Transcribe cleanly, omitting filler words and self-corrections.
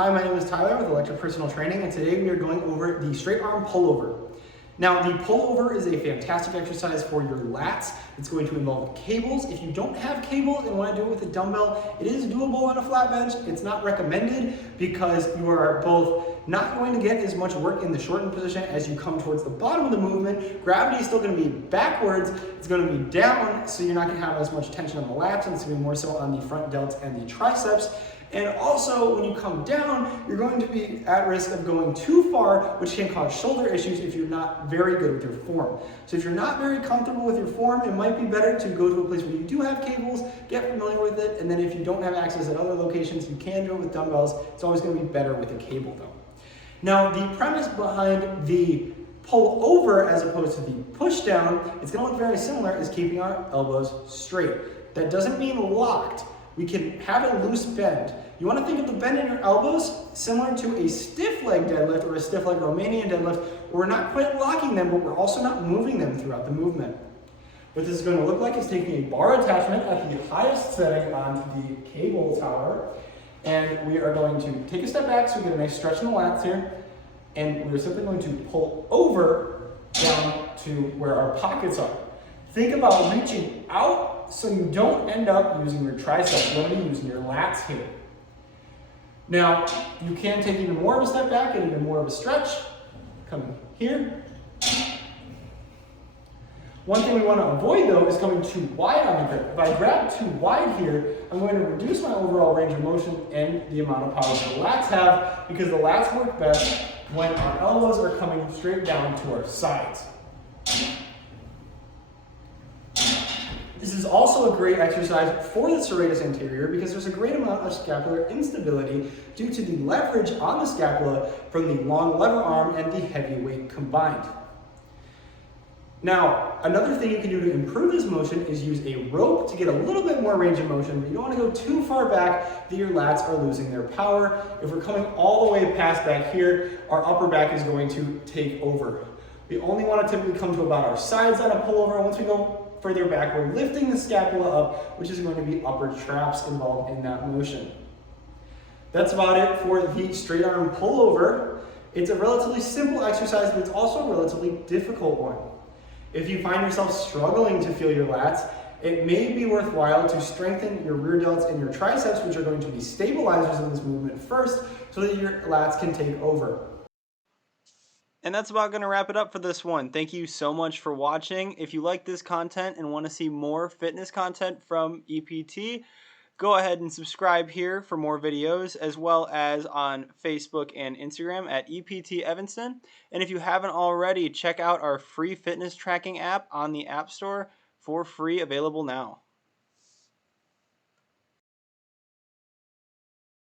Hi, my name is Tyler with Electric Personal Training, and today we are going over the straight arm pullover. Now, the pullover is a fantastic exercise for your lats. It's going to involve cables. If you don't have cables and want to do it with a dumbbell, it is doable on a flat bench. It's not recommended because you are both not going to get as much work in the shortened position as you come towards the bottom of the movement. Gravity is still going to be backwards. It's going to be down, so you're not going to have as much tension on the lats, and it's going to be more so on the front delts and the triceps. And also, when you come down, you're going to be at risk of going too far, which can cause shoulder issues if you're not very good with your form. So if you're not very comfortable with your form, it might be better to go to a place where you do have cables, get familiar with it, and then if you don't have access at other locations, you can do it with dumbbells. It's always going to be better with a cable though. Now, the premise behind the pull over as opposed to the push down, it's going to look very similar, is keeping our elbows straight. That doesn't mean locked. We can have a loose bend. You want to think of the bend in your elbows similar to a stiff leg deadlift or a stiff leg Romanian deadlift, where we're not quite locking them, but we're also not moving them throughout the movement. What this is going to look like is taking a bar attachment at the highest setting on the cable tower, and we are going to take a step back so we get a nice stretch in the lats here, and we're simply going to pull over down to where our pockets are. Think about reaching out so you don't end up using your triceps. You're going to be using your lats here. Now, you can take even more of a step back and even more of a stretch. Come here. One thing we want to avoid though is coming too wide on the grip. If I grab too wide here, I'm going to reduce my overall range of motion and the amount of power that the lats have, because the lats work best when our elbows are coming straight down to our sides. This is also a great exercise for the serratus anterior because there's a great amount of scapular instability due to the leverage on the scapula from the long lever arm and the heavy weight combined. Now, another thing you can do to improve this motion is use a rope to get a little bit more range of motion, but you don't want to go too far back that your lats are losing their power. If we're coming all the way past back here, our upper back is going to take over. We only want to typically come to about our sides on a pullover. Once we go further back, we're lifting the scapula up, which is going to be upper traps involved in that motion. That's about it for the straight arm pullover. It's a relatively simple exercise, but it's also a relatively difficult one. If you find yourself struggling to feel your lats, it may be worthwhile to strengthen your rear delts and your triceps, which are going to be stabilizers in this movement first, so that your lats can take over. And that's about going to wrap it up for this one. Thank you so much for watching. If you like this content and want to see more fitness content from EPT, go ahead and subscribe here for more videos, as well as on Facebook and Instagram at EPT Evanston. And if you haven't already, check out our free fitness tracking app on the App Store for free, available now.